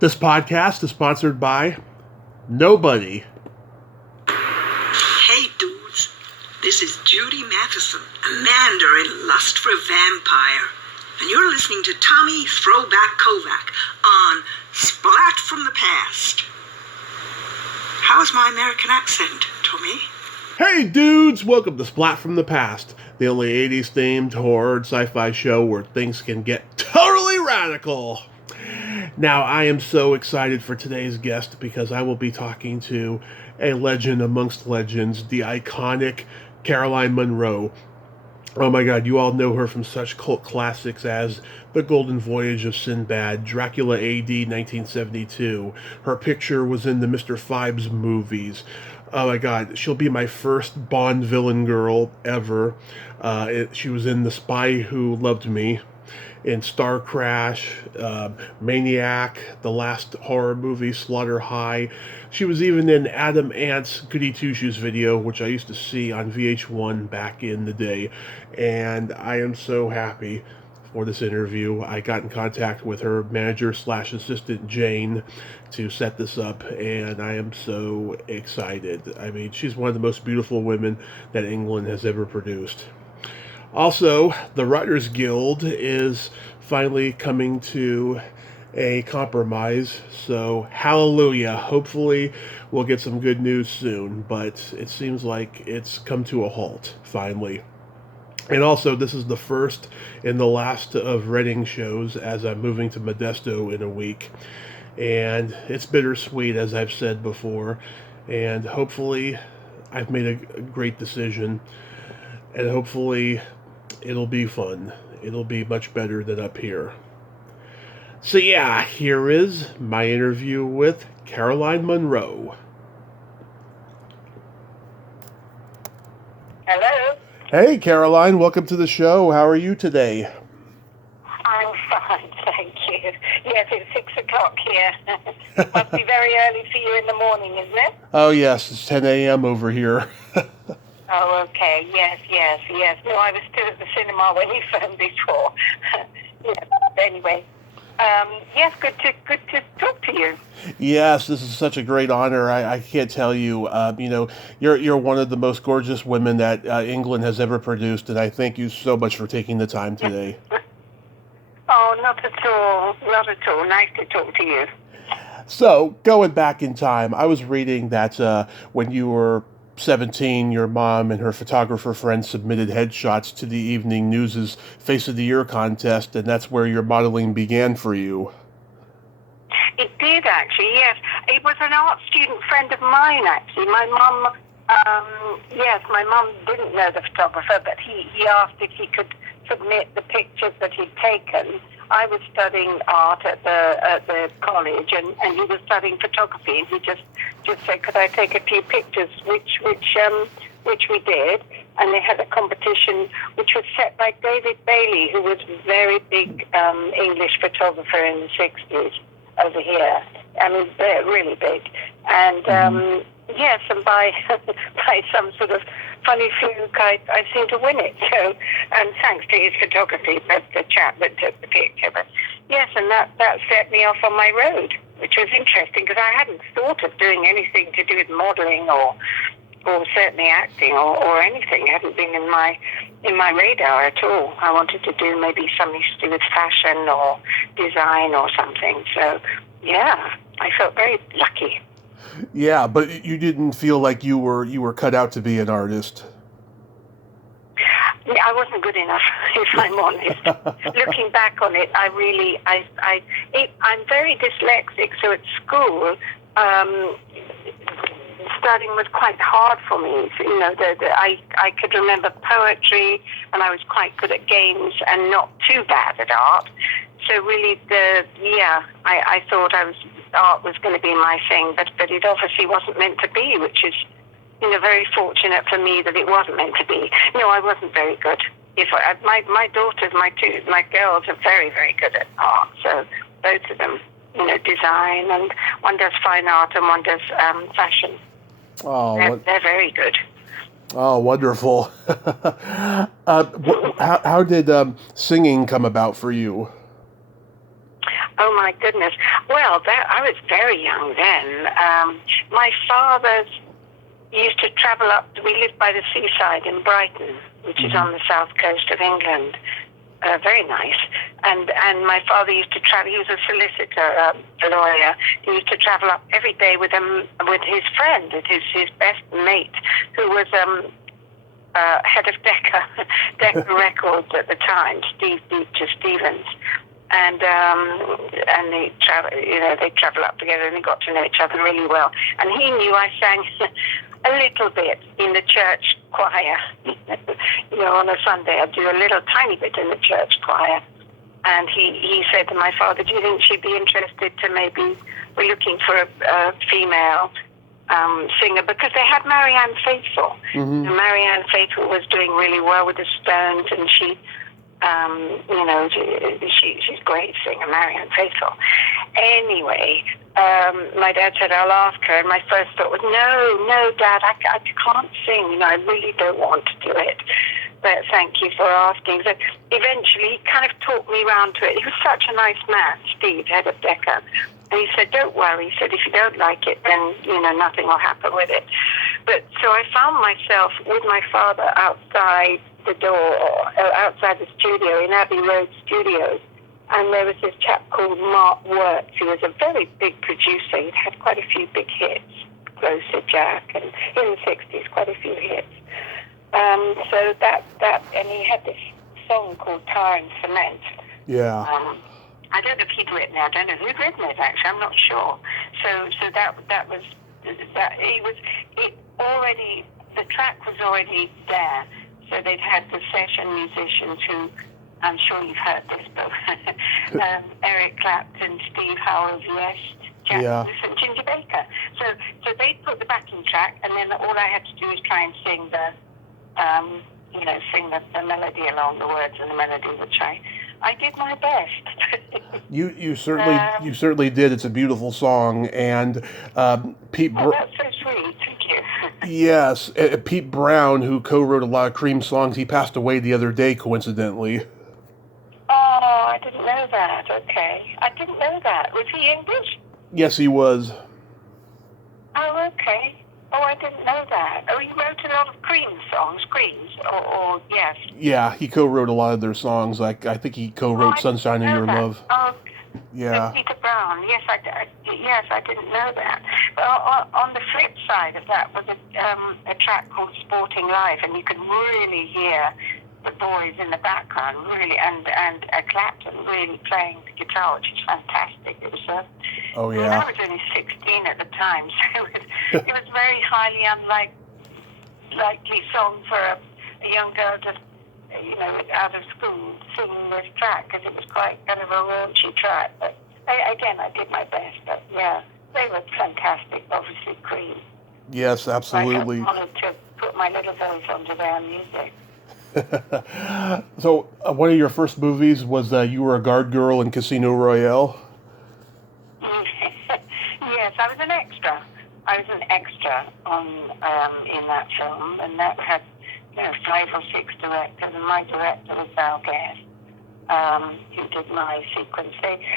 This podcast is sponsored by nobody. Hey dudes, this is Judy Matheson, Amanda in Lust for a Vampire, and you're listening to Tommy Throwback Kovac on Splat from the Past. How's my American accent, Tommy? Hey dudes, welcome to Splat from the Past, the only 80s themed horror and sci-fi show where things can get totally radical. Now, I am so excited for today's guest because I will be talking to a legend amongst legends, the iconic Caroline Munro. Oh my god, you all know her from such cult classics as The Golden Voyage of Sinbad, Dracula A.D. 1972. Her picture was in the Mr. Phibes movies. Oh my god, she'll be my first Bond villain girl ever. She was in The Spy Who Loved Me, in Star Crash, Maniac, the last horror movie, Slaughter High. She was even in Adam Ant's Goody Two-Shoes video, which I used to see on VH1 back in the day. And I am so happy for this interview. I got in contact with her manager/assistant, Jane, to set this up, and I am so excited. I mean, she's one of the most beautiful women that England has ever produced. Also, the Writers Guild is finally coming to a compromise, so hallelujah. Hopefully we'll get some good news soon, but it seems like it's come to a halt, finally. And also, this is the first and the last of Reading shows as I'm moving to Modesto in a week. And it's bittersweet, as I've said before, and hopefully I've made a great decision, and hopefully it'll be fun. It'll be much better than up here. So yeah, here is my interview with Caroline Munro. Hello? Hey Caroline, welcome to the show. How are you today? I'm fine, thank you. Yes, it's 6 o'clock here. Must be very early for you in the morning, isn't it? Oh yes, it's 10 a.m. over here. Oh, okay. Yes. No, I was still at the cinema when you phoned before. Yeah. Anyway, yes, good to talk to you. Yes, this is such a great honor. I can't tell you. You're one of the most gorgeous women that England has ever produced, and I thank you so much for taking the time today. Oh, not at all. Not at all. Nice to talk to you. So, going back in time, I was reading that when you were 17, your mom and her photographer friend submitted headshots to the Evening News's Face of the Year contest, and that's where your modeling began for you. It did, actually, yes. It was an art student friend of mine, actually. My mum, my mum didn't know the photographer, but he asked if he could submit the pictures that he'd taken. I was studying art at the college, and he was studying photography, and he just said, could I take a few pictures, which we did, and they had a competition which was set by David Bailey, who was a very big English photographer in the 60s over here. I mean, they're really big. And yes, and by some sort of funny fluke, I seemed to win it. So, and thanks to his photography, the chap that took the picture. But yes, and that set me off on my road, which was interesting because I hadn't thought of doing anything to do with modelling or certainly acting or anything. It hadn't been in my radar at all. I wanted to do maybe something to do with fashion or design or something. So yeah, I felt very lucky. Yeah, but you didn't feel like you were cut out to be an artist. I wasn't good enough, if I'm honest. Looking back on it, I'm very dyslexic, so at school, studying was quite hard for me. You know, I could remember poetry, and I was quite good at games, and not too bad at art. So really, I thought art was going to be my thing, but it obviously wasn't meant to be, which is, very fortunate for me that it wasn't meant to be. No, I wasn't very good. My daughters, my girls are very, very good at art. So both of them, design, and one does fine art and one does fashion. Oh, they're very good. Oh, wonderful. How did singing come about for you? Oh my goodness. Well, I was very young then. My father used to travel up. We lived by the seaside in Brighton, which is on the south coast of England. Very nice. And my father used to travel. He was a solicitor, a lawyer. He used to travel up every day with his friend, his best mate, who was head of Decca Records at the time, Steve Beecher Stevens. And they travel up together, and they got to know each other really well. And he knew I sang a little bit in the church choir. On a Sunday I'd do a little tiny bit in the church choir. And he said to my father, do you think she'd be interested to maybe, we're looking for a female singer, because they had Marianne Faithfull. And Marianne Faithfull was doing really well with the Stones, and she, she's a great singer, Marianne Faithfull. Anyway, my dad said, I'll ask her, and my first thought was, no, Dad, I can't sing, I really don't want to do it, but thank you for asking. So eventually, he kind of talked me around to it. He was such a nice man, Steve, head of Decca, and he said, don't worry, he said, if you don't like it, then, nothing will happen with it. But so I found myself with my father outside the door, outside the studio, in Abbey Road Studios. And there was this chap called Mark Wirtz, who was a very big producer. He'd had quite a few big hits, Closer Jack, and in the 60s, quite a few hits. So and he had this song called Tar and Cement. Yeah. I don't know if he'd written it. I don't know who'd written it, actually. I'm not sure. So that was, the track was already there. So they'd had the session musicians who, I'm sure you've heard this, but Eric Clapton, Steve Howard, West, Jack Lewis, and Ginger Baker. So they put the backing track, and then all I had to do was try and sing the melody along, the words and the melody, which I did my best. You certainly did. It's a beautiful song, and Pete. That's so sweet. Thank you. Yes, Pete Brown, who co-wrote a lot of Cream songs, he passed away the other day, coincidentally. Oh, I didn't know that. Okay, I didn't know that. Was he English? Yes, he was. Oh, okay. Oh, I didn't know that. Oh, he wrote a lot of Cream songs, or yes. Yeah, he co-wrote a lot of their songs. Like I think he co-wrote "Sunshine in Your Love." Oh, yeah. Peter Brown. Yes, I didn't know that. Well, on the flip side of that was a track called "Sporting Life," and you could really hear the boys in the background, really, and Clapton really playing the guitar, which is fantastic. It was oh yeah. I was only 16 at the time, so it was very highly unlikely song for a young girl just out of school singing this track, because it was quite kind of a raunchy track. But I did my best. But yeah, they were fantastic. Obviously, Cream. Yes, absolutely. I wanted to put my little voice onto their music. So, one of your first movies was you were a guard girl in Casino Royale? Yes, I was an extra. In that film, and that had 5 or 6 directors, and my director was Val Guest, who did my sequence.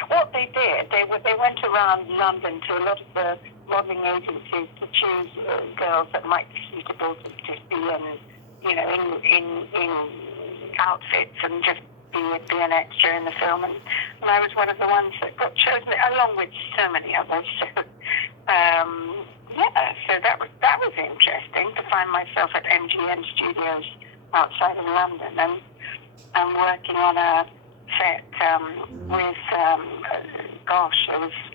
What they did, they went around London to a lot of the modelling agencies to choose girls that might be suitable to be in outfits and just be an extra in the film, and I was one of the ones that got chosen, along with so many others. So that was interesting to find myself at MGM Studios outside of London, and working on a set with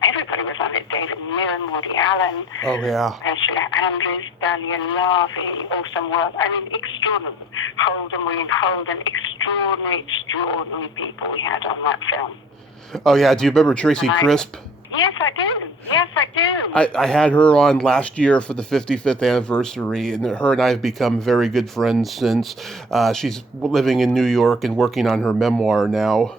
everybody was on it. David Niven, Woody Allen. Oh yeah. Ursula Andrews, Dahlia Larvey, Orson Welles. I mean, extraordinary. Holden, extraordinary people we had on that film. Oh yeah. Do you remember Tracy Crisp? Yes, I do. I had her on last year for the 55th anniversary, and her and I have become very good friends since. She's living in New York and working on her memoir now.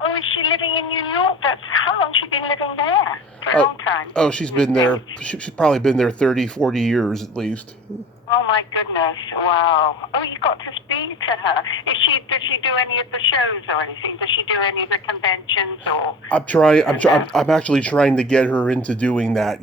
Oh, is she living in New York? How long has she been living there? For a long time. Oh, she's been there. She's probably been there 30, 40 years at least. Oh my goodness! Wow. Oh, you got to speak to her. Does she do any of the shows or anything? Does she do any of the conventions or? I'm trying. I'm actually trying to get her into doing that.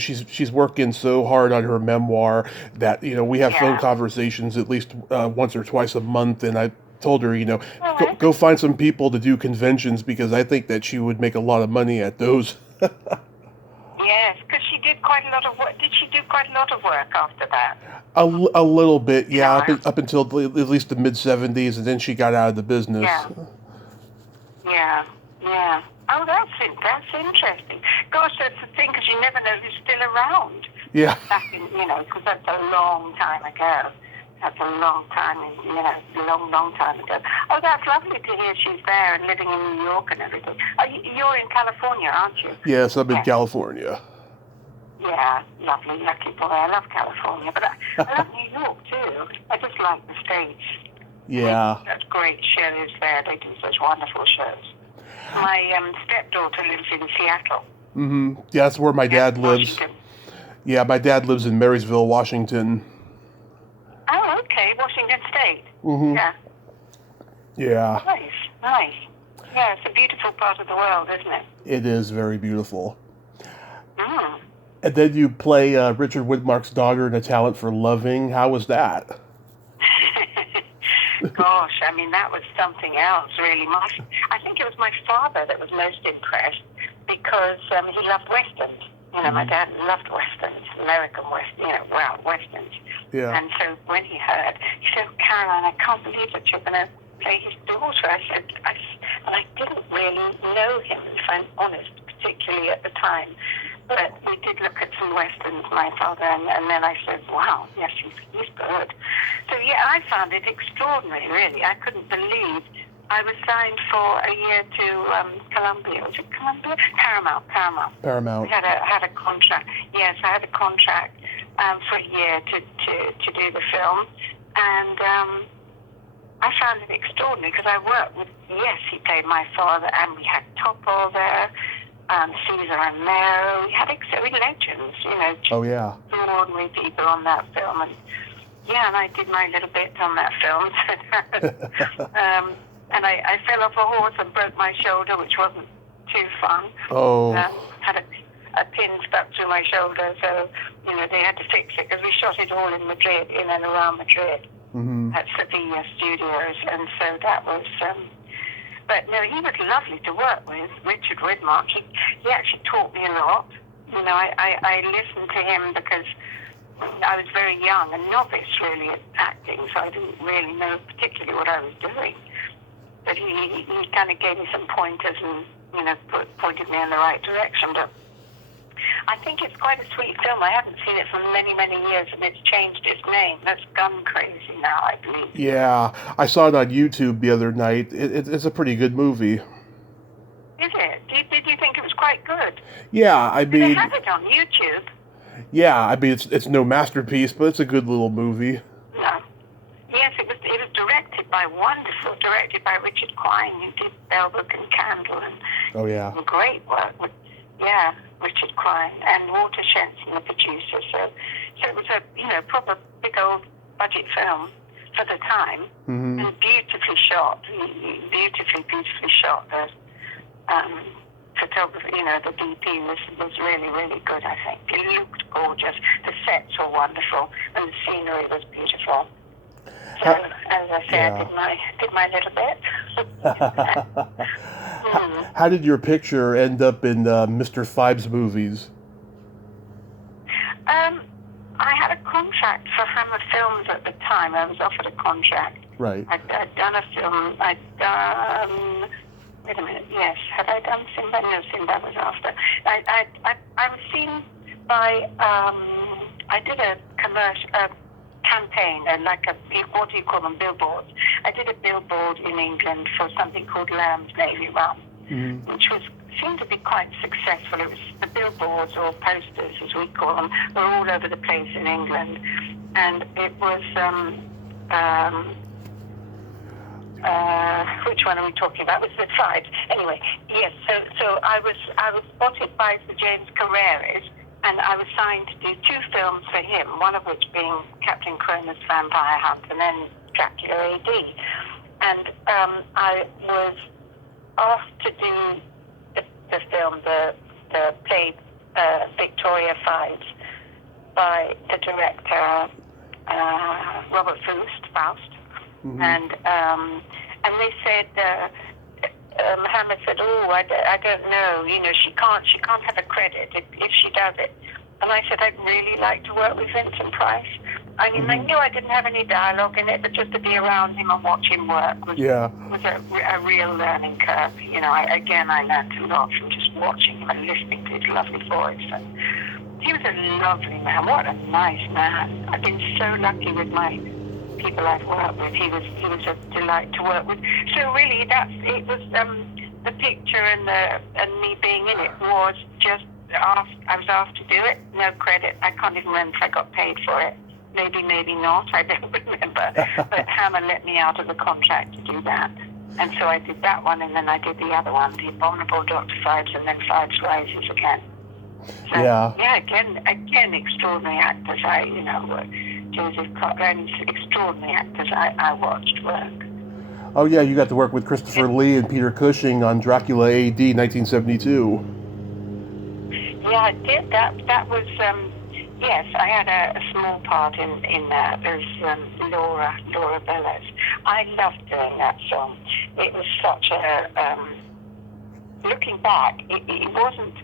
She's working so hard on her memoir that we have phone Yeah. conversations at least once or twice a month, and I told her, All go, right. go find some people to do conventions because I think that she would make a lot of money at those. Yes, because she did quite a lot of work. Did she do quite a lot of work after that? A little bit, yeah, Yeah. up until at least the mid-70s, and then she got out of the business. Yeah. Yeah. Yeah. Oh, that's interesting. Gosh, that's the thing, because you never know who's still around. Yeah. Back in, because that's a long time ago. That's a long time, long time ago. Oh, that's lovely to hear she's there and living in New York and everything. Oh, you're in California, aren't you? Yes, I'm in Yes. California. Yeah, lovely, lucky boy. I love California, but I love New York too. I just like the States. Yeah. There's great shows there. They do such wonderful shows. My stepdaughter lives in Seattle. Mm-hmm. Yeah, that's where my dad lives. Washington. Yeah, my dad lives in Marysville, Washington. Oh, okay, Washington State. Mm-hmm. Yeah. Yeah. Nice. Yeah, it's a beautiful part of the world, isn't it? It is very beautiful. Mm. And then you play Richard Widmark's daughter in A Talent for Loving. How was that? Gosh, I mean, that was something else, really. I think it was my father that was most impressed because he loved Westerns. My dad loved Westerns, American Westerns, Westerns. Yeah. And so when he heard, he said, Caroline, I can't believe that you're going to play his daughter. And I didn't really know him, if I'm honest, particularly at the time. But we did look at some Westerns, my father, and then I said, wow, yes, he's good. So, yeah, I found it extraordinary, really. I couldn't believe I was signed for a year to Columbia. Was it Columbia? Paramount. Paramount. I had a contract. Yes, I had a contract for a year to do the film. And I found it extraordinary because I worked with, yes, he played my father, and we had Topol there. Caesar and Mero. We had legends, just Oh, yeah. ordinary people on that film. And I did my little bit on that film. And I fell off a horse and broke my shoulder, which wasn't too fun. Oh. Had a pin stuck to my shoulder, so, they had to fix it because we shot it all in Madrid, in and around Madrid, at Sevilla Studios. And so that was... But no, he was lovely to work with, Richard Widmark. He actually taught me a lot. I listened to him because I was very young and novice, really, at acting, so I didn't really know particularly what I was doing. But he kind of gave me some pointers and, pointed me in the right direction. But I think it's quite a sweet film. I haven't seen it for many, many years, and it's changed its name. That's Gun Crazy now, I believe. Yeah, I saw it on YouTube the other night. It's a pretty good movie. Is it? Did you think it was quite good? Yeah, I mean... They have it on YouTube. Yeah, I mean, it's no masterpiece, but it's a good little movie. No. Yes, it was directed by Richard Quine, who did Bell Book and Candle, and Oh, yeah. great work with, Richard Quine, and Walter Shenson, the producer. So it was a, proper big old budget film for the time, and beautifully shot, beautifully shot. The photography, the DP was really, really good, I think. It looked gorgeous. The sets were wonderful, and the scenery was beautiful. So, as I said, I did my little bit. How did your picture end up in Mr. Five's movies? I had a contract for Hammer Films at the time. I was offered a contract. Right. I'd done a film. Wait a minute. Yes. Had I done Sinbad? No, Sinbad was after. I was seen by... I did a commercial... campaign, and what do you call them, billboards. I did a billboard in England for something called Lamb's Navy Rum, which seemed to be quite successful. It was the billboards, or posters as we call them, were all over the place in England, and it was which one are we talking about? It was the Fives. Anyway, yes. So I was spotted by Sir James Carreras, and I was signed to do 2 films for him, one of which being Captain Cronus Vampire Hunt, and then Dracula A.D. And I was asked to do the film, the play Victoria Fives, by the director Robert Faust, Mm-hmm. And they said, Hammer said, I don't know, she can't have a credit if she does it. And I said, I'd really like to work with Vincent Price. I mean, I knew I didn't have any dialogue in it, but just to be around him and watch him work was a real learning curve. I learned a lot from just watching him and listening to his lovely voice. And he was a lovely man. What a nice man. I've been so lucky with my people I've worked with. He was a delight to work with. So really, it was the picture and me being in it was just I was asked to do it. No credit. I can't even remember if I got paid for it. Maybe not. I don't remember. But Hammer let me out of the contract to do that. And so I did that one, and then I did the other one, The Abominable Dr. Fives, and then Fives Rises again. So, again, extraordinary actors. Joseph Cochran, extraordinary actors I watched work. Oh yeah, you got to work with Christopher Lee and Peter Cushing on Dracula A.D. 1972. Yeah, I did. That was, yes, I had a small part in that. There's Laura Bellows. I loved doing that film. It was such looking back, it wasn't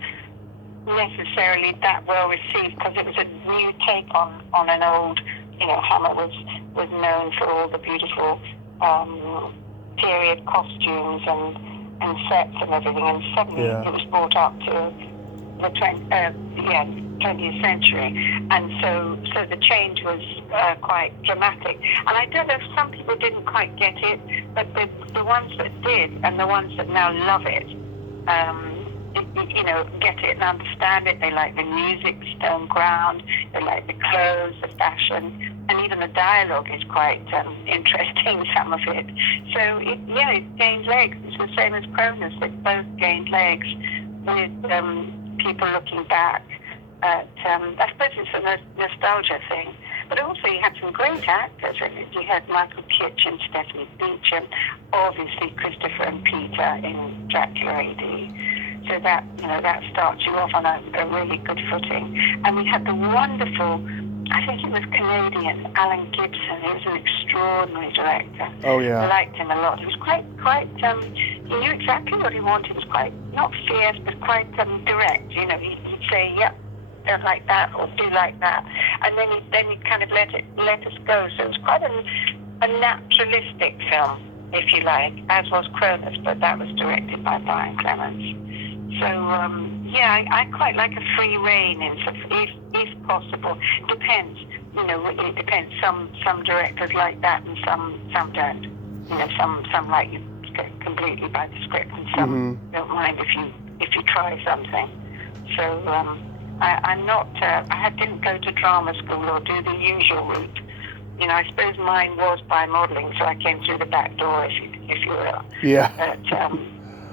necessarily that well received because it was a new take on an old, Hammer was known for all the beautiful period costumes and sets and everything, and suddenly it was brought up to the 20th century, and so the change was quite dramatic. And I don't know if some people didn't quite get it, but the ones that did and the ones that now love it, get it and understand it. They like the music, Stone Ground, they like the clothes, the fashion, and even the dialogue is quite interesting, some of it. So it gained legs. It's the same as Cronus. It both gained legs with people looking back at, I suppose it's a nostalgia thing, but also you had some great actors in it. You had Michael Kitchen, Stephanie Beacham, obviously Christopher and Peter in Dracula A.D. So that starts you off on a really good footing. And we had the wonderful, I think it was Canadian, Alan Gibson. He was an extraordinary director. Oh yeah. I liked him a lot. He was quite he knew exactly what he wanted. He was quite, not fierce, but quite direct. He'd say, yep, don't like that, or do like that. And then he kind of let us go. So it was quite a naturalistic film, if you like, as was Cronus, but that was directed by Brian Clements. So, I quite like a free rein if possible. Depends, it depends. Some directors like that and some don't. Some like you completely by the script, and some don't mind if you try something. So, I'm not, I didn't go to drama school or do the usual route. I suppose mine was by modelling, so I came through the back door, if you will. Yeah. But,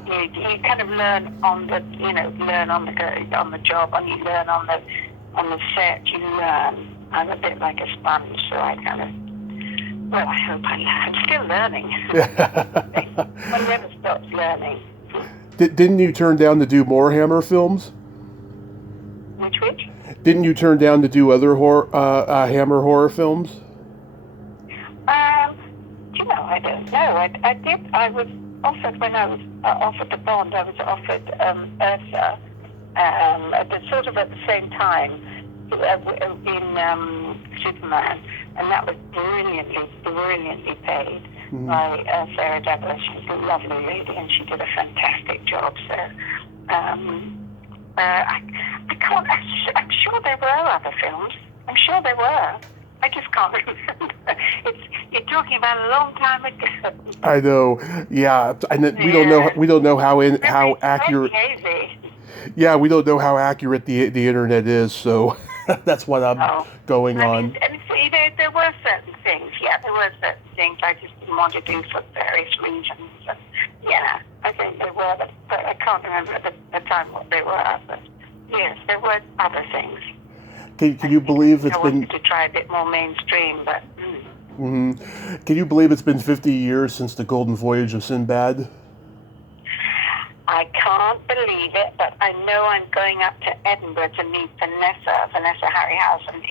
you kind of learn on the job, and you learn on the set. You learn. I'm a bit like a sponge, so I kind of. Well, I hope I'm still learning. One never stops learning. Didn't you turn down to do more Hammer films? Which? Didn't you turn down to do other Hammer horror films? I don't know. I did. I was offered when I was offered the Bond. I was offered Ursa, at the same time in Superman, and that was brilliantly paid by Sarah Douglas. She's a lovely lady, and she did a fantastic job. So I can't. I'm sure there were other films. I'm sure there were. I just can't remember. You're talking about a long time ago. I know. Yeah, and we don't know how accurate. Hazy. Yeah, we don't know how accurate the internet is. So that's what I'm going on. And see, there were certain things. Yeah, there were certain things I just didn't want to do for various reasons. And, I think there were, but I can't remember at the time what they were. But Yes, there were other things. Can you believe it's I been... wanted to try a bit more mainstream, but... Can you believe it's been 50 years since the Golden Voyage of Sinbad? I can't believe it, but I know I'm going up to Edinburgh to meet Vanessa Harryhausen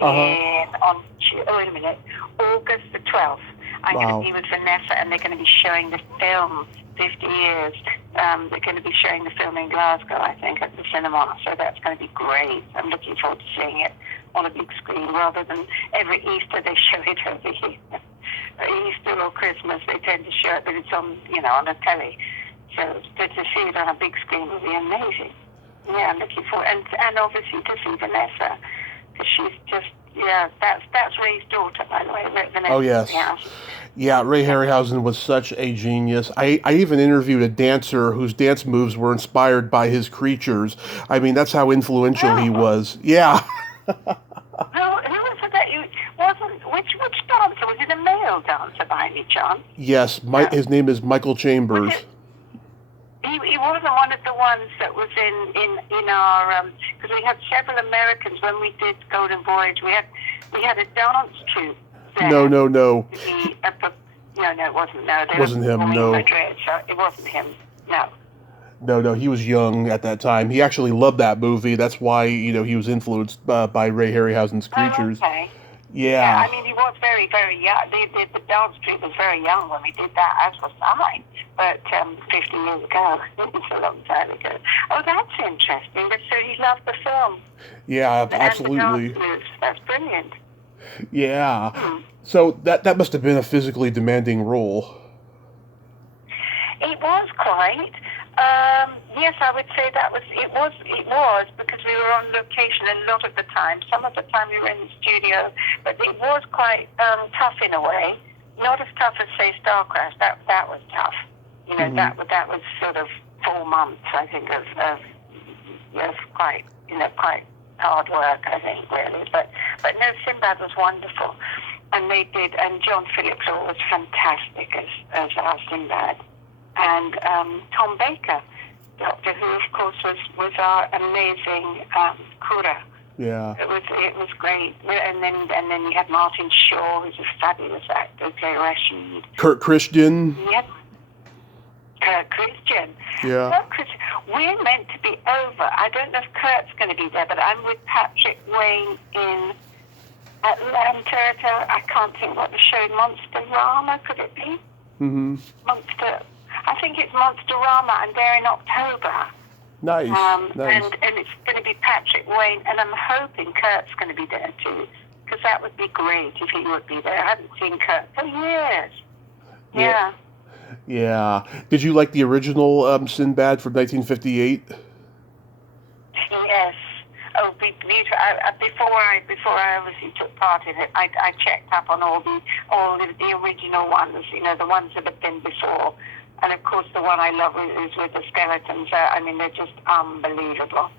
August the 12th. I'm going to be with Vanessa, and they're going to be showing the film, 50 years. They're going to be showing the film in Glasgow, I think, at the cinema, so that's going to be great. I'm looking forward to seeing it on a big screen rather than every Easter they show it over here. Easter or Christmas, they tend to show it, but it's on, on a telly. So to see it on a big screen will be amazing. Yeah, I'm looking forward, and obviously to see Vanessa, because she's just, that's Ray's daughter, by the way, Vanessa. Oh, yes. Yeah, Ray Harryhausen was such a genius. I even interviewed a dancer whose dance moves were inspired by his creatures. I mean, that's how influential he was. Yeah. Who was it that you wasn't? Which dancer was it? A male dancer by any chance? Yes, his name is Michael Chambers. He wasn't one of the ones that was in our because we had several Americans when we did Golden Voyage. We had a dance troupe there. No. No, it wasn't. No, it wasn't him. No, Madrid, so it wasn't him. No. No, he was young at that time. He actually loved that movie. That's why, he was influenced by Ray Harryhausen's creatures. Oh, okay. Yeah. I mean, he was very, very young. The dance troupe was very young when we did that, as was I. But 50 years ago, it's a long time ago. Oh, that's interesting. But so he loved the film. Yeah, absolutely. And the dance moves. That's brilliant. Yeah. So that must have been a physically demanding role. It was quite. Yes, I would say it was because we were on location a lot of the time. Some of the time we were in the studio, but it was quite tough in a way. Not as tough as, say, Star Crash. That was tough. That was sort of 4 months, I think, of quite hard work, I think, really. But no, Sinbad was wonderful, and John Phillips was fantastic as our Sinbad. And Tom Baker, Doctor Who, of course, was our amazing Kura. Yeah. It was great. And then you had Martin Shaw, who's a fabulous actor, played Rashid. Kurt Christian. Yep. Kurt Christian. Yeah. Well, we're meant to be over. I don't know if Kurt's going to be there, but I'm with Patrick Wayne in Atlanta. I can't think what the show, Monsterama, could it be? Mm-hmm. I think it's Monsterama, and they're in October. Nice. Nice. And it's going to be Patrick Wayne, and I'm hoping Kurt's going to be there too, because that would be great if he would be there. I haven't seen Kurt for years. Yeah. Yeah. Did you like the original Sinbad from 1958? Yes. Oh, beautiful. Before I obviously took part in it, I checked up on all the original ones, the ones that have been before. And, of course, the one I love is with the skeletons. They're just unbelievable.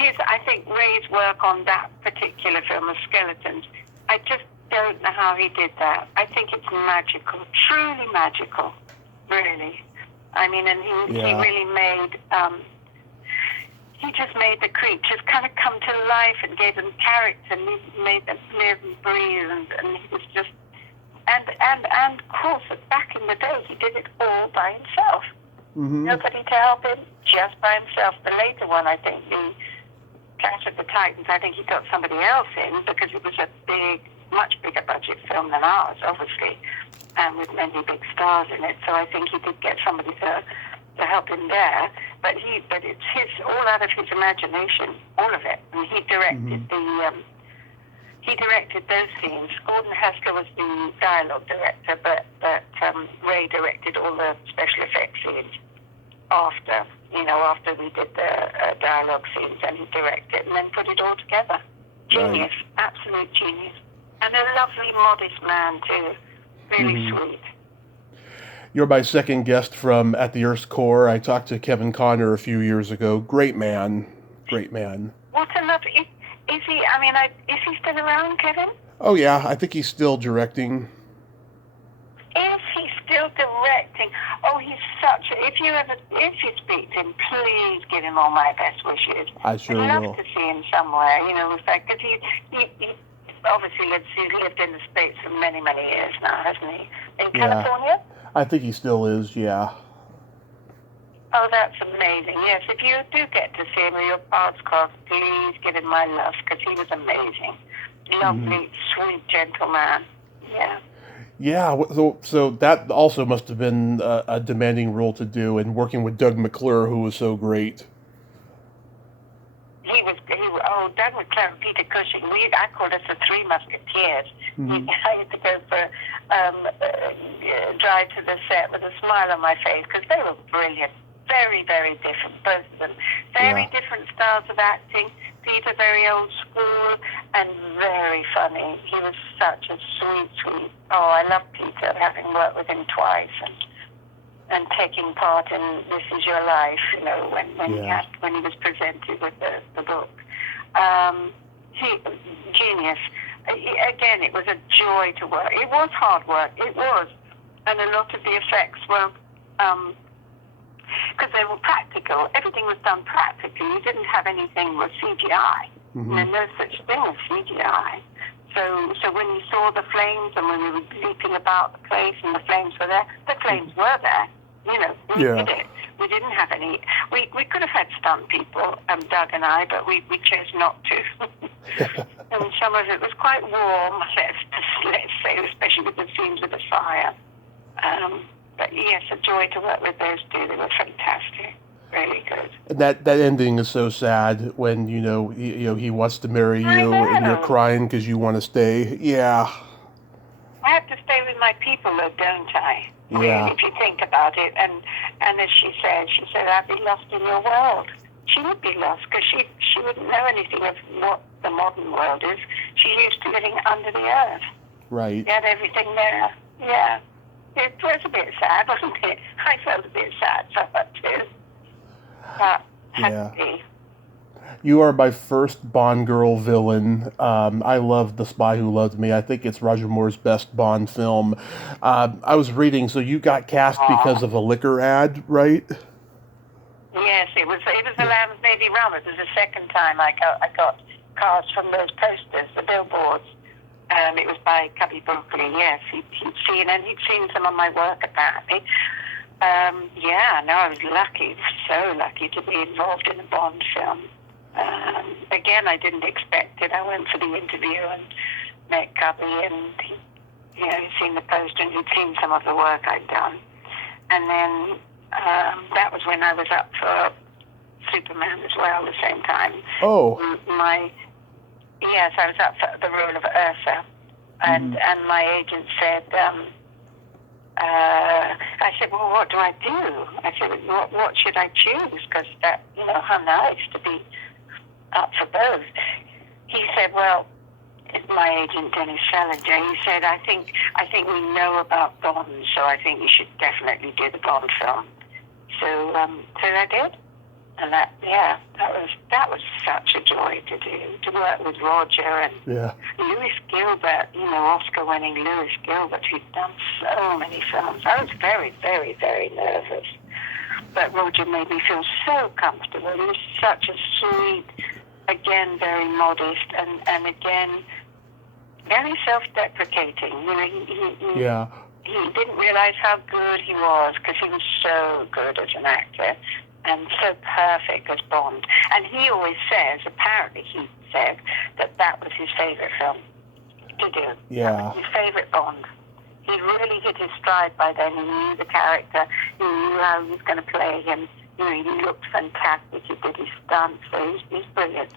I think Ray's work on that particular film, The Skeletons, I just don't know how he did that. I think it's magical, truly magical, really. And he really made... he just made the creatures kind of come to life and gave them character, and he made them live and breathe, and he was just... And of course, back in the day, he did it all by himself. Mm-hmm. Nobody to help him, just by himself. The later one, I think, the Clash of the Titans, I think he got somebody else in because it was a much bigger budget film than ours, obviously, and with many big stars in it. So I think he did get somebody to help him there. But it's all out of his imagination, all of it. And he directed He directed those scenes. Gordon Haskell was the dialogue director, but Ray directed all the special effects scenes after we did the dialogue scenes, and he directed and then put it all together. Genius, absolute genius. And a lovely, modest man, too. Really sweet. You're my second guest from At the Earth's Core. I talked to Kevin Connor a few years ago. Great man. What a lovely... Is he still around, Kevin? Oh, yeah. I think he's still directing. Is he still still directing. Oh, he's such a... If you speak to him, please give him all my best wishes. I sure I'd love will. to see him somewhere, because he obviously he's lived in the States for many, many years now, hasn't he? In California? I think he still is, yeah. Oh, that's amazing. Yes, if you do get to see him or your paths cross, please give him my love, because he was amazing. Lovely, sweet, gentle man. Yeah. Yeah, so that also must have been a demanding role to do, and working with Doug McClure, who was so great. Doug McClure and Peter Cushing, I called us the Three Musketeers. I had to go for drive to the set with a smile on my face, because they were brilliant. Very, very different, both of them. Very different styles of acting. Peter, very old school, and very funny. He was such a sweet... Oh, I love Peter, having worked with him twice, and taking part in This Is Your Life, when he was presented with the book. Genius. Again, it was a joy to work. It was hard work. It was. And a lot of the effects were... because they were practical. Everything was done practically. You didn't have anything with CGI. There's no such thing as CGI. So when you saw the flames and when we were leaping about the place and the flames were there, the flames were there. We did it. We didn't have any... We could have had stunt people, Doug and I, but we chose not to. And some of it was quite warm, let's say, especially with the scenes with the fire. But yes, a joy to work with those two. They were fantastic, really good. And that ending is so sad when he wants to marry you and you're crying because you want to stay. Yeah. I have to stay with my people, though, don't I? Yeah. Really, if you think about it. And as she said, I'd be lost in your world. She would be lost because she wouldn't know anything of what the modern world is. She's used to living under the earth. Right. She had everything there. Yeah. It was a bit sad, wasn't it? I felt a bit sad for her too. But had to be. You are my first Bond girl villain. I love The Spy Who Loved Me. I think it's Roger Moore's best Bond film. I was reading, so you got cast because of a liquor ad, right? Yes, it was the Lamb's Navy Rum. It was the second time I got cast from those posters, the billboards. It was by Cubby Broccoli, yes. He'd seen some of my work, apparently. I was lucky, so lucky to be involved in a Bond film. Again, I didn't expect it. I went for the interview and met Cubby, and he'd seen the poster and he'd seen some of the work I'd done. And then that was when I was up for Superman as well, at the same time. Oh. Yes, I was up for the role of Ursa, and my agent said, I said, well, what do I do? I said, what should I choose? Because that, how nice to be up for both. He said, well, my agent Dennis Salinger, he said, I think we know about Bond, so I think you should definitely do the Bond film. So I did. And that was such a joy to do, to work with Roger and Lewis Gilbert, Oscar-winning Lewis Gilbert, who'd done so many films. I was very, very, very nervous. But Roger made me feel so comfortable. He was such a sweet, again, very modest, and again, very self-deprecating. He didn't realize how good he was, because he was so good as an actor. And so perfect as Bond. And he always says, apparently he said, that was his favourite film to do. Yeah. That was his favourite Bond. He really hit his stride by then. He knew the character. He knew how he was going to play him. He looked fantastic. He did his stunts. So he's brilliant.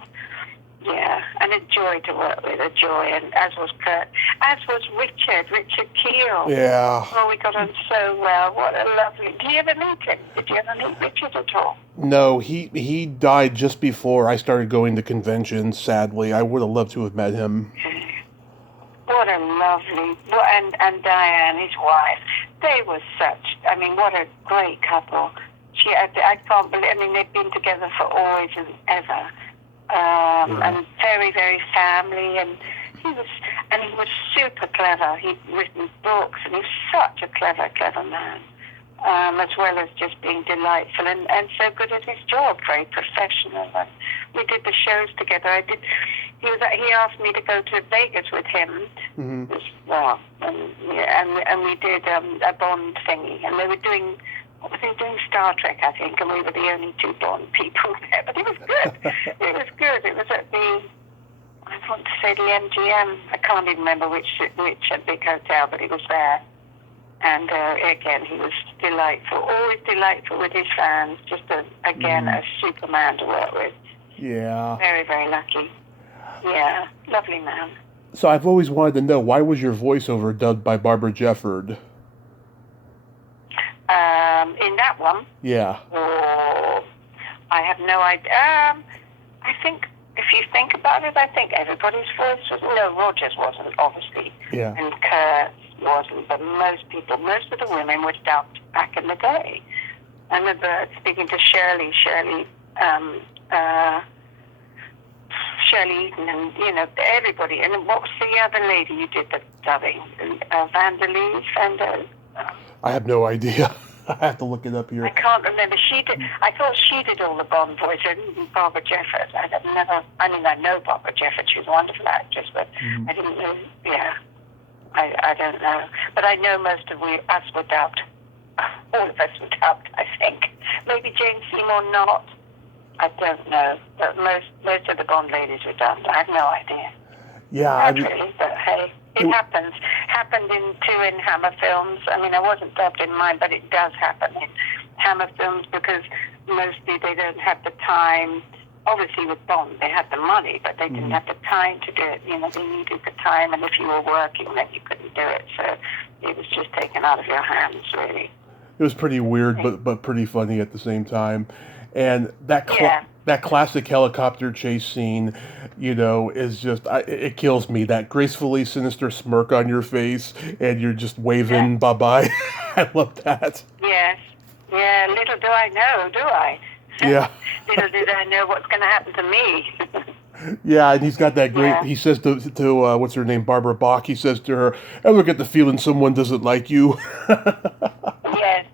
Yeah, and a joy to work with, a joy, and as was Kurt, as was Richard Keel. Yeah. Oh, we got on so well. What a lovely... Did you ever meet him? Did you ever meet Richard at all? No, he died just before I started going to conventions, sadly. I would have loved to have met him. What a lovely... And Diane, his wife, they were such... what a great couple. I can't believe... they've been together for always and ever. And very, very family, and he was, And he was super clever. He'd written books, and he was such a clever man, as well as just being delightful and so good at his job, very professional. And we did the shows together. He asked me to go to Vegas with him as well, and we did a Bond thingy, and they were doing. What were they doing? Star Trek, I think, and we were the only two Bond people there. But it was good. It was good. It was at the, I want to say the MGM. I can't even remember which big hotel, but he was there. And again, he was delightful. Always delightful with his fans. Just a Superman to work with. Yeah. Very, very lucky. Yeah, lovely man. So I've always wanted to know, why was your voiceover dubbed by Barbara Jefford? In that one? Yeah. Oh, I have no idea. I think, if you think about it, I think everybody's voice was... No, Roger's wasn't, obviously. Yeah. And Kurt wasn't, but most of the women were dubbed back in the day. I remember speaking to Shirley Eaton, and, everybody. And what was the other lady you did the dubbing? Vanderlee? I have no idea. I have to look it up here. I can't remember. I thought she did all the Bond voices, and Barbara Jefford. I know Barbara Jefford. She's a wonderful actress, but I didn't know. Yeah, I don't know. But I know most of us were dubbed. All of us were dubbed, I think. Maybe Jane Seymour not. I don't know. But most of the Bond ladies were dubbed. I have no idea. Yeah, really, but hey. It happens. Happened in Hammer films. I mean, I wasn't dubbed in mine, but it does happen in Hammer films because mostly they don't have the time. Obviously, with Bond, they had the money, but they didn't have the time to do it. They needed the time, and if you were working, then you couldn't do it. So it was just taken out of your hands, really. It was pretty weird, but pretty funny at the same time. And that classic helicopter chase scene, is just, it kills me. That gracefully sinister smirk on your face, and you're just waving bye-bye. I love that. Yes. Yeah, little do I know, do I? Yeah. Little did I know what's going to happen to me. Yeah, and he's got that great, he says to what's her name, Barbara Bach, he says to her, ever get the feeling someone doesn't like you?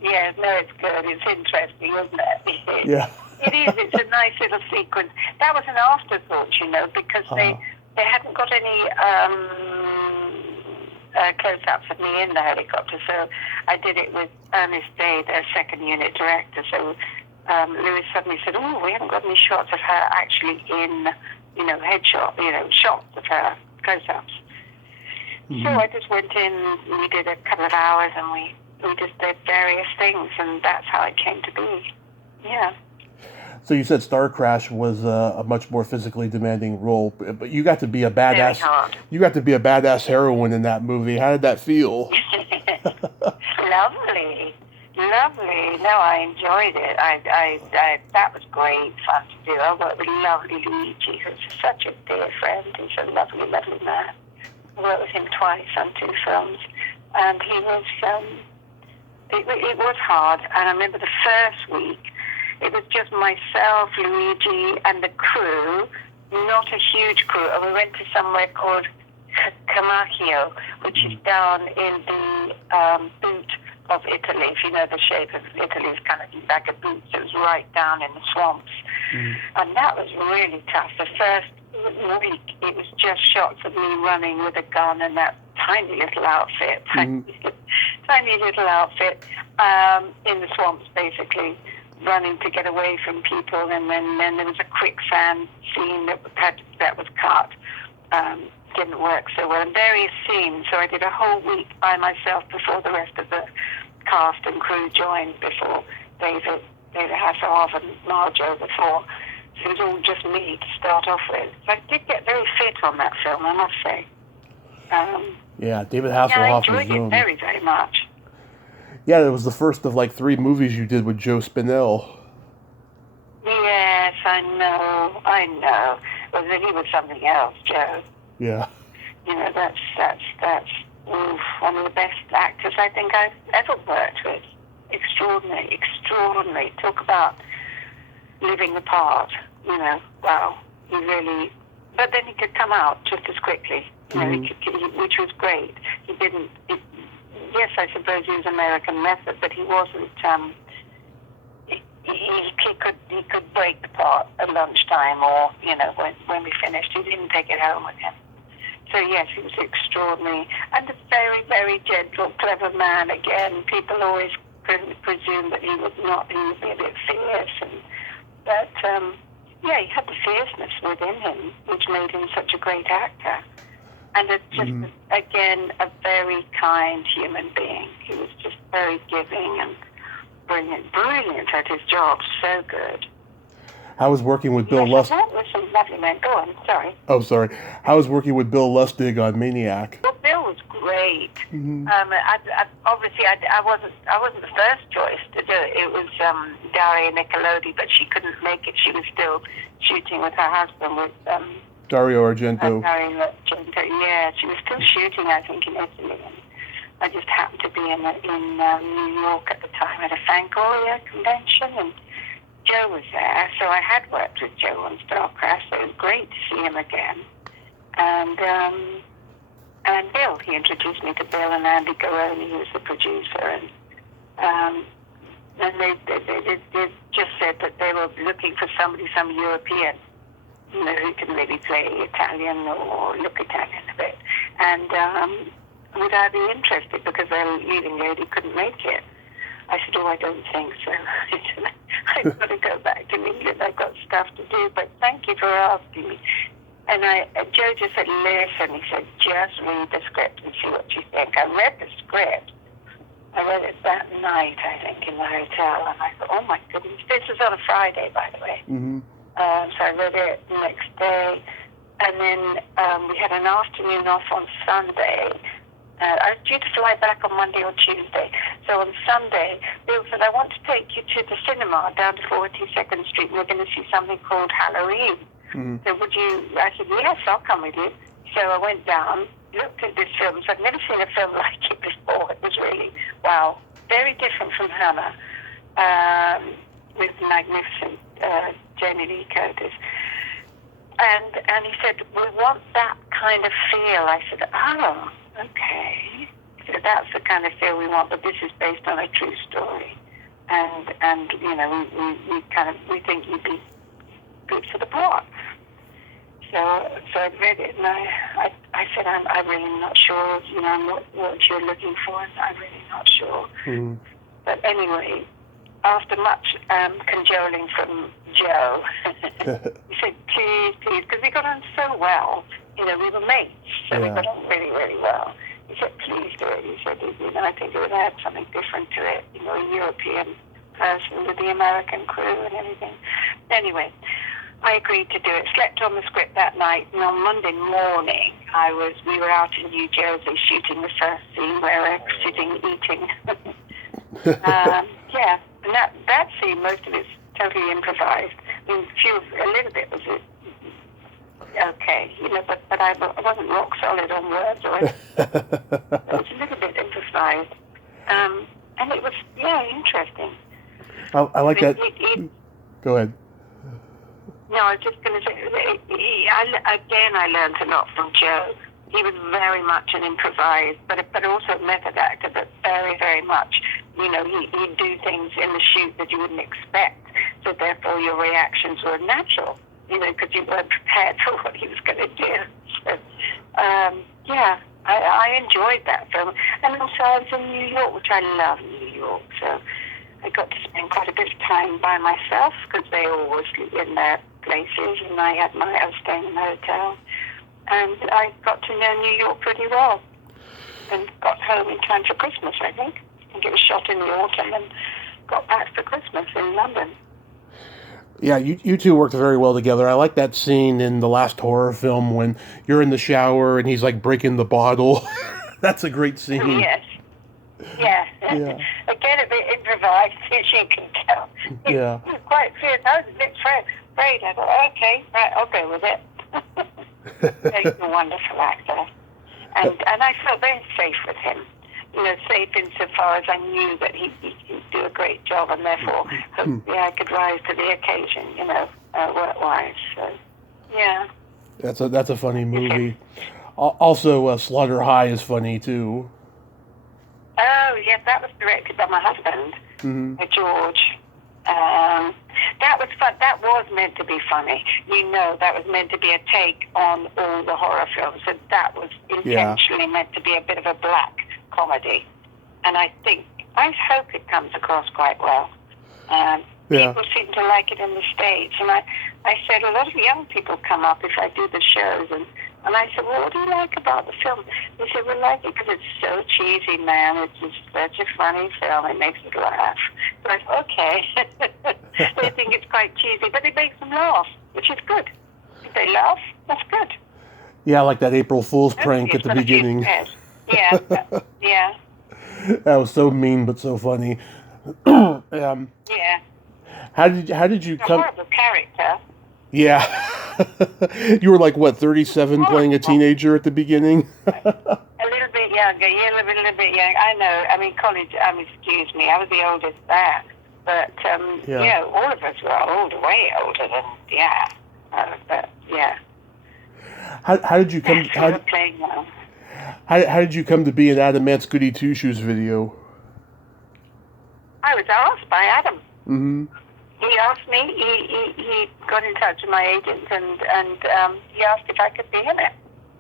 Yes, no, it's good. It's interesting, isn't it? Yeah. It is. It's a nice little sequence. That was an afterthought, because they hadn't got any close-ups of me in the helicopter, so I did it with Ernest Day, their second unit director. So Lewis suddenly said, "Oh, we haven't got any shots of her actually in, headshot, shots of her close-ups." So I just went in. We did a couple of hours, and we just did various things, and that's how it came to be. Yeah. So you said Star Crash was a much more physically demanding role, but you got to be a badass. Very hard. You got to be a badass heroine in that movie. How did that feel? Lovely. No, I enjoyed it. I that was great fun to do. I worked with lovely Luigi, who's such a dear friend. He's a lovely, lovely man. I worked with him twice on 2 films, and he was. It was hard, and I remember the first week. It was just myself, Luigi, and the crew, not a huge crew. And we went to somewhere called Camacchio, which is down in the boot of Italy. If you know the shape of Italy, it's kind of like a boot. So it was right down in the swamps. And that was really tough. The first week, it was just shots of me running with a gun and that tiny little outfit, tiny little outfit in the swamps, basically. Running to get away from people, and then there was a quicksand scene that was cut. Didn't work so well. And various scenes, so I did a whole week by myself before the rest of the cast and crew joined, before David Hasselhoff and Marjo before. So it was all just me to start off with. So I did get very fit on that film, I must say. David Hasselhoff I enjoyed it very, very much. Yeah, it was the first of 3 movies you did with Joe Spinell. Yes, I know. Well, he was something else, Joe. Yeah. That's one of the best actors I think I've ever worked with. Extraordinary. Talk about living the part, wow. He really... But then he could come out just as quickly. you know, which was great. He didn't. Yes, I suppose he was American method, but he wasn't. He could break the pot at lunchtime, or you know, when we finished, he didn't take it home with him. So yes, he was extraordinary and a very, very gentle, clever man. Again, people always presume that he would not. He would be a bit fierce, but yeah, he had the fierceness within him, which made him such a great actor. And again, a very kind human being. He was just very giving and brilliant at his job. So good. How was working with Bill Lustig? That was some lovely man. Go on, sorry. Oh, sorry. How was working with Bill Lustig on Maniac? Well, Bill was great. Obviously, I wasn't the first choice to do it. It was Daria Nicolodi, but she couldn't make it. She was still shooting with her husband, with Dario Argento. Dario Argento. Yeah, she was still shooting, I think, in Italy. And I just happened to be in New York at the time at a Fangoria convention, and Joe was there, so I had worked with Joe on Starcraft, so it was great to see him again. And Bill, he introduced me to Bill and Andy Garoni, who was the producer, and they just said that they were looking for some European, you know, who can maybe play Italian or look Italian a bit, and would I be interested because their leading lady couldn't make it. I said, oh, I don't think so. I've got to go back to England. I've got stuff to do, but thank you for asking me. And Joe just said, listen, he said, just read the script and see what you think. I read the script. I read it that night, I think, in the hotel, and I thought, oh my goodness. This was on a Friday, by the way. Mm-hmm. So I read it the next day, and then we had an afternoon off on Sunday. I was due to fly back on Monday or Tuesday. So on Sunday, Bill said, I want to take you to the cinema down to 42nd Street. We're going to see something called Halloween. Mm-hmm. So would you? I said, yes, I'll come with you. So I went down, looked at this film. So I'd never seen a film like it before. It was really, wow, very different from Hannah, with magnificent Jamie Lee Curtis. And he said, we want that kind of feel. I said, oh, okay. So that's the kind of feel we want, but this is based on a true story. And you know, we think you'd be good for the part. So I read it, and I said, I'm really not sure, you know, what you're looking for, and I'm really not sure. Mm. But anyway, after much cajoling from Joe, he said, please, because we got on so well. You know, we were mates, so we got on really, really well. He said, please do it. He said, you know, I think it would add something different to it, you know, a European person with the American crew and everything. Anyway, I agreed to do it, slept on the script that night, and on Monday morning, we were out in New Jersey shooting the first scene where we're sitting eating. Yeah, and that scene, most of it's totally improvised. I mean, a little bit was okay, you know, but I wasn't rock solid on words or anything. It was a little bit improvised. And it was, interesting. I like that. Go ahead. No, I was just going to say, I learned a lot from Joe. He was very much an improvised, but also a method actor, but very, very much, you know, he'd do things in the shoot that you wouldn't expect, so therefore your reactions were natural, you know, because you weren't prepared for what he was going to do. So, I enjoyed that film. And also I was in New York, which I love New York, so I got to spend quite a bit of time by myself, because they always live in their places, and I was staying in the hotel. And I got to know New York pretty well, and got home in time for Christmas, I think. I think it was shot in the autumn, and got back for Christmas in London. Yeah, you two worked very well together. I like that scene in the last horror film when you're in the shower and he's like breaking the bottle. That's a great scene. Yes. Yeah. Again, a bit improvised, as you can tell. Yeah. He was quite fierce. I was a bit afraid. I thought, okay, right, I'll go with it. He's a wonderful actor. And I felt very safe with him. You know, safe insofar as I knew that he'd do a great job, and therefore hopefully I could rise to the occasion, you know, work-wise. So, yeah. That's a funny movie. Also, Slaughter High is funny too. Oh, yes, that was directed by my husband, George. That was fun. That was meant to be funny. That was meant to be a take on all the horror films. And that was intentionally meant to be a bit of a black comedy. And I hope it comes across quite well. People seem to like it in the States. And I said, a lot of young people come up if I do the shows. And I said, well, what do you like about the film? They said, we like it because it's so cheesy, man. It's just such a funny film. It makes us laugh. So I said, okay. They think it's quite cheesy, but it makes them laugh, which is good. If they laugh, that's good. Yeah, like that April Fool's prank at the beginning. Yeah, yeah. That was so mean, but so funny. Yeah. How did you come? A horrible character. Yeah. You were like, what, 37 playing a teenager at the beginning? A little bit younger, a little bit younger. I know, I mean, college, excuse me, I was the oldest there. But, all of us were older, way older than, but, yeah. How did you come, how did you come to be in Adam Ant's Goody Two Shoes video? I was asked by Adam. Mm-hmm. He asked me, he got in touch with my agent and he asked if I could be in it.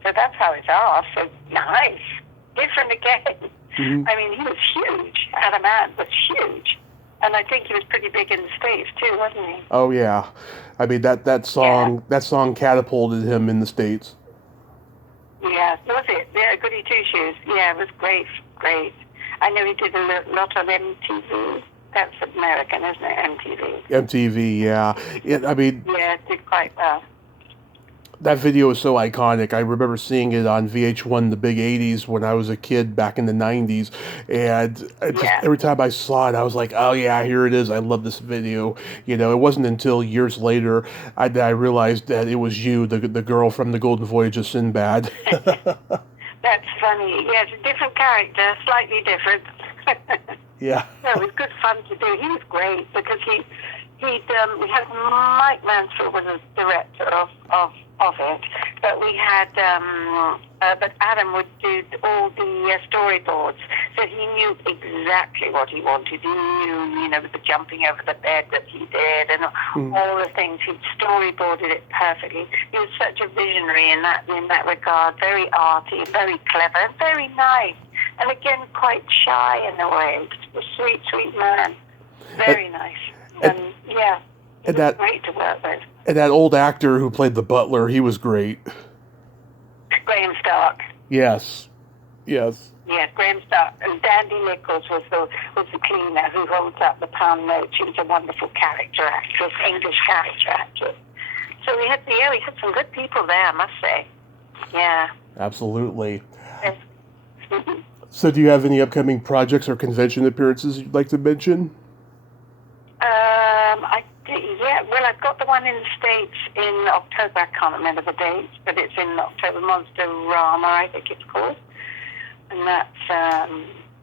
So that's how it's asked. So nice. Different again. Mm-hmm. I mean, he was huge. Adam Ant was huge. And I think he was pretty big in the States too, wasn't he? Oh yeah. I mean that song catapulted him in the States. Yeah, was it? Yeah, Goody Two Shoes. Yeah, it was great. I know he did a lot on MTV. That's American, isn't it? MTV, yeah. Yeah, it did quite well. That video is so iconic. I remember seeing it on VH1, the big 80s, when I was a kid back in the 90s. And every time I saw it, I was like, oh yeah, here it is. I love this video. It wasn't until years later that I realized that it was you, the girl from the Golden Voyage of Sinbad. That's funny. Yeah, it's a different character, slightly different. Yeah. No, it was good fun to do. He was great because we had Mike Mansfield was the director of it, but we had but Adam would do all the storyboards, so he knew exactly what he wanted. He knew, with the jumping over the bed that he did and all the things. He'd storyboarded it perfectly. He was such a visionary in that regard. Very arty, very clever, very nice. And again, quite shy in a way. A sweet, sweet man. Very nice. And it was great to work with. And that old actor who played the butler, he was great. Graham Stark. Yes. Yes, Graham Stark. And Dandy Nichols was the cleaner who holds up the pound note. She was a wonderful character actress, English character actress. So we had some good people there, I must say. Yeah. Absolutely. Yes. So do you have any upcoming projects or convention appearances you'd like to mention? Well, I've got the one in the States in October. I can't remember the date, but it's in October. Monster-Rama, I think it's called. And that's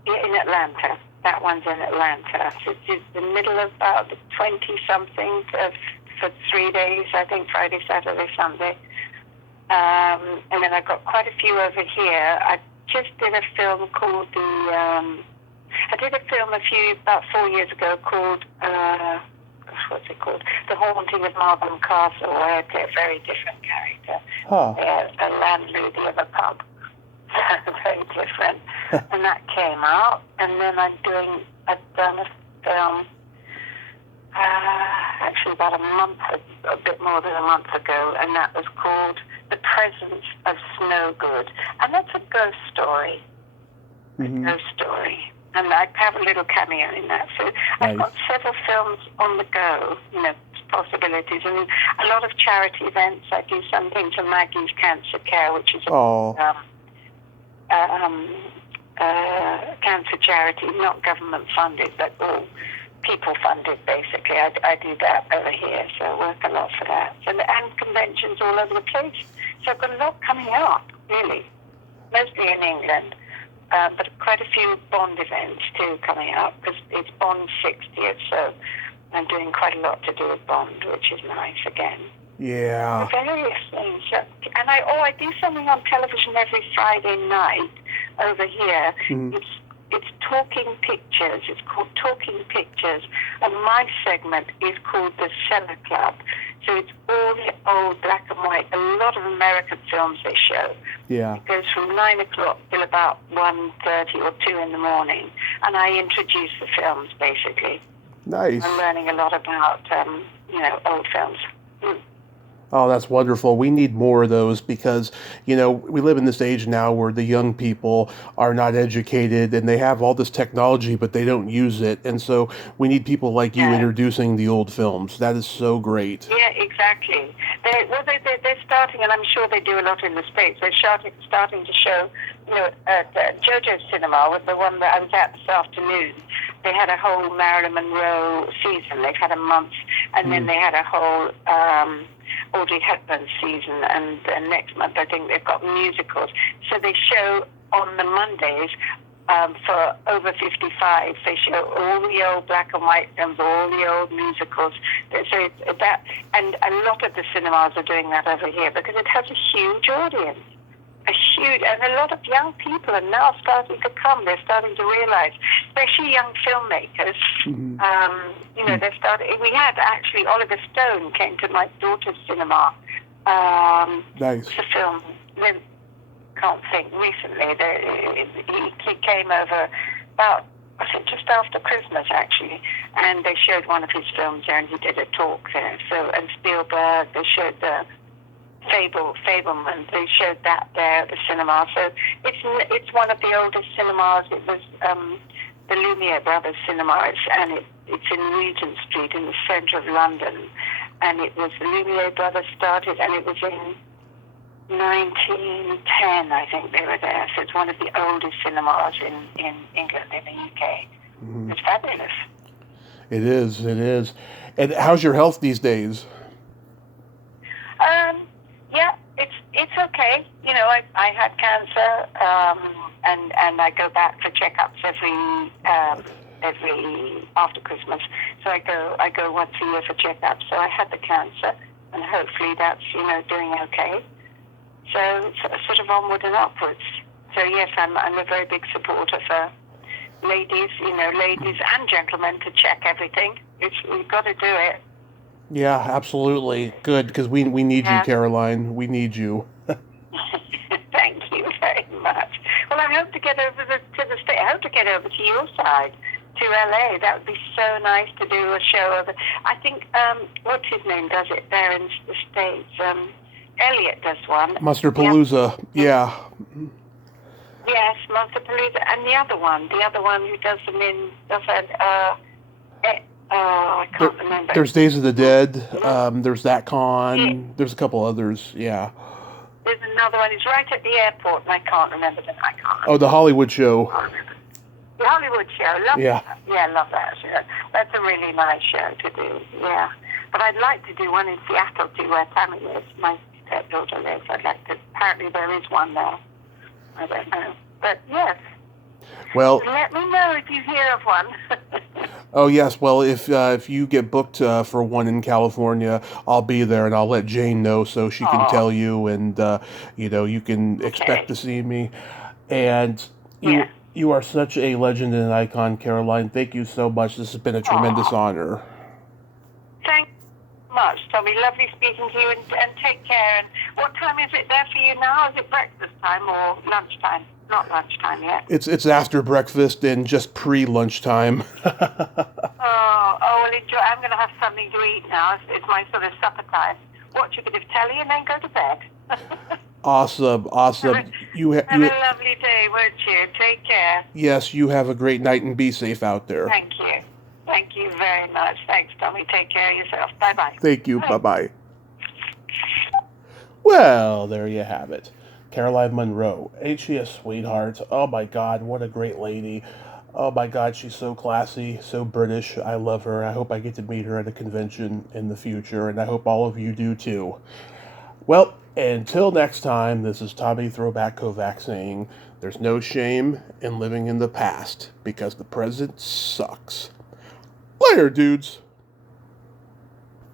in Atlanta. That one's in Atlanta. It's the middle of about the 20-something for 3 days, I think, Friday, Saturday, Sunday. And then I've got quite a few over here. I just did a film called I did a film about 4 years ago called, what's it called? The Haunting of Marble Castle, where I play a very different character. A landlady of a pub. Very different. And that came out. And then I've done a film, actually about a bit more than a month ago, and that was called The Presence of Snowgood. And that's a ghost story. Mm-hmm. A ghost story. And I have a little cameo in that. So I've got several films on the go, possibilities. And a lot of charity events. I do something for Maggie's Cancer Care, which is cancer charity, not government funded, but all people funded, basically. I do that over here, so I work a lot for that. And conventions all over the place. So I've got a lot coming up, really. Mostly in England. But quite a few Bond events too coming up because it's Bond's 60th, so I'm doing quite a lot to do with Bond, which is nice again. Yeah. Various things. And I do something on television every Friday night over here. Mm-hmm. It's Talking Pictures. It's called Talking Pictures. And my segment is called The Cellar Club. So it's all the old black and white, a lot of American films they show. Yeah. It goes from 9 o'clock till about 1:30 or 2 in the morning. And I introduce the films, basically. Nice. I'm learning a lot about, old films. Oh, that's wonderful. We need more of those because, we live in this age now where the young people are not educated and they have all this technology, but they don't use it. And so we need people like you introducing the old films. That is so great. Yeah, exactly. They're starting, and I'm sure they do a lot in the States, they're starting to show, at JoJo's Cinema, with the one that I was at this afternoon. They had a whole Marilyn Monroe season. They've had a month, and then they had a whole Audrey Hepburn season, and next month I think they've got musicals. So they show on the Mondays for over 55. They show all the old black and white films, all the old musicals. So it's that, and a lot of the cinemas are doing that over here because it has a huge audience. And a lot of young people are now starting to come. They're starting to realize, especially young filmmakers. Mm-hmm. They're starting. We had actually Oliver Stone came to my daughter's cinema. Nice. The film. Can't think. Recently, he came over about, I think, just after Christmas actually, and they showed one of his films there, and he did a talk there. So, and Spielberg, they showed the Fableman. They showed that there at the cinema. So it's one of the oldest cinemas. It was the Lumiere Brothers Cinema, it's in Regent Street in the centre of London. And it was the Lumiere Brothers started, and it was in 1910, I think they were there. So it's one of the oldest cinemas in England, in the UK. Mm-hmm. It's fabulous. It is. And how's your health these days? Yeah, it's okay. I had cancer, and I go back for checkups every after Christmas. So I go once a year for checkups. So I had the cancer, and hopefully that's doing okay. So it's sort of onward and upwards. So yes, I'm a very big supporter for ladies and gentlemen to check everything. We've got to do it. Yeah, absolutely. Good, because we need you, Caroline. We need you. Thank you very much. Well, I hope to get over to the state. I hope to get over to your side, to LA. That would be so nice to do a show over. I think what's his name does it there in the States. Elliot does one. Monsterpalooza. Yeah. Yes, Monsterpalooza, and the other one who does them I can't remember. There's Days of the Dead. There's that con. Yeah. There's a couple others. Yeah. There's another one. It's right at the airport, and I can't remember the. Oh, the Hollywood show. The Hollywood show. Love that. Yeah, love that show. That's a really nice show to do. Yeah, but I'd like to do one in Seattle too, where Tammy lives. My stepdaughter lives. I'd like to. Apparently, there is one now. I don't know, but yes. Well, let me know if you hear of one. Oh yes, well if you get booked for one in California, I'll be there, and I'll let Jane know so she can tell you, and you can expect to see me. And you are such a legend and an icon, Caroline. Thank you so much. This has been a tremendous honor. Thank you much, Tommy. Lovely speaking to you, and take care. And what time is it there for you now? Is it breakfast time or lunchtime? Not lunchtime yet. It's after breakfast and just pre-lunchtime. well, enjoy. I'm going to have something to eat now. It's my sort of supper time. Watch a bit of telly and then go to bed. Awesome. Have a lovely day, won't you? Take care. Yes, you have a great night and be safe out there. Thank you. Thank you very much. Thanks, Tommy. Take care of yourself. Bye-bye. Thank you. Bye-bye. Well, there you have it. Caroline Munro. Ain't she a sweetheart? Oh my God, what a great lady. Oh my God, she's so classy, so British. I love her. I hope I get to meet her at a convention in the future, and I hope all of you do too. Well, until next time, this is Tommy Throwback Kovac saying, there's no shame in living in the past, because the present sucks. Later, dudes.